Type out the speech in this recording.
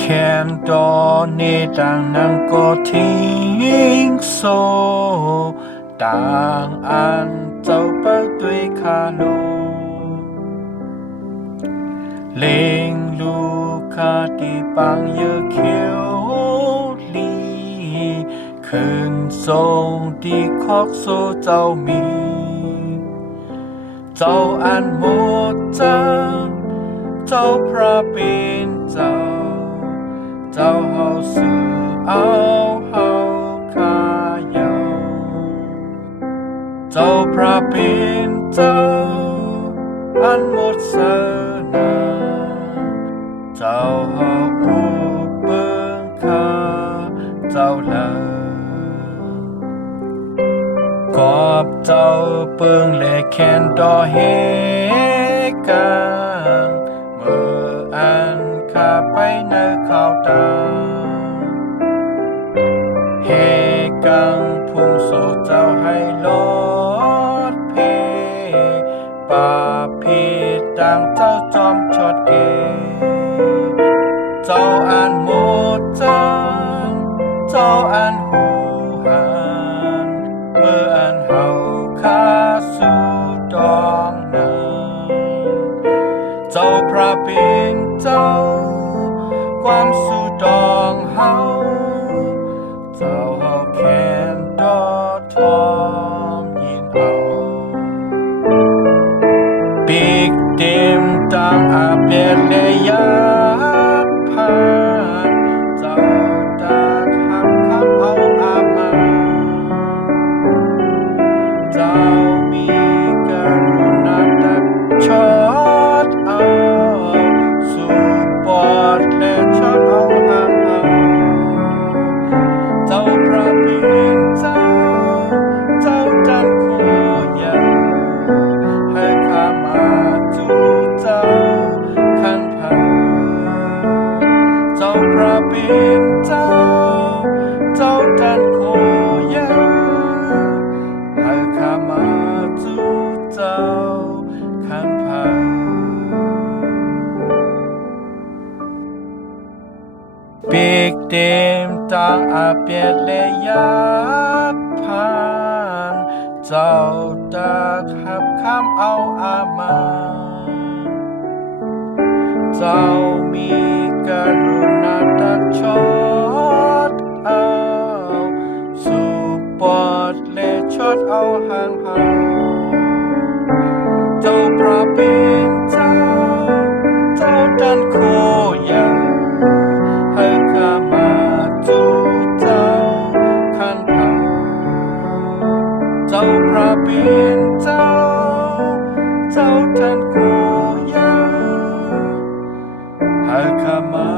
แค้นตอนนี้ต่างนั้นก็ทิ้งโซต่างอันเจ้าเปิดด้วยคาโลเลงลูกคาที่ปังเยอะเขียวลีคืนทรงที่คอกโซเจ้ามีเจ้าอันหมดเจ้าพระเป็นเจ้าเฮาสื่อเอาเฮาคายาวเจ้าพระเป็นเจ้าอันหมดเสนาเจ้าเฮาอุเบิ่งคาเจ้าลากอบเจ้าเปิงและแค้นดอเฮกังเมื่ออันข้าไปในข่าวตาเฮกังพุ่งโซเจ้าให้ลอดเพป่าพีต่างเจ้าจอมชดเกเจ้าอันหมดเจ้าอันหูหันเมื่ออันเฮาข้าสู่ดองนายเจ้าพระเป็นเจ้าความสู่ดองเฮาเจ้าเฮาแค้นดอทอมยินเอาปีกเต็มต่างอาเปียเลยยาผ่านเจ้าตาขับคำเอาอามาเจ้ามีกรุณาตักชดเอาสู่ปอดและชดเอาห่างเอาเจ้าพระเป็นเจ้าดันโคยาให้ข้ามาจูเจ้าขันพาเจ้าพระเป็นเจ้าดันโคยาให้ข้ามาจูเจ้าขันพาปีกเต็มตาอาเปียเลยยาผ่านเจ้าตาขับคำเอาอามาเจ้ามีกรุณาตักชดเอาสู่ปอดและชดเอาห่างเฮาเจ้าพระเป็นเจ้าดันโคยาให้ข้ามาจูเจ้าขันพาเจ้าพระเป็นเจ้าดันโคยาให้ข้ามา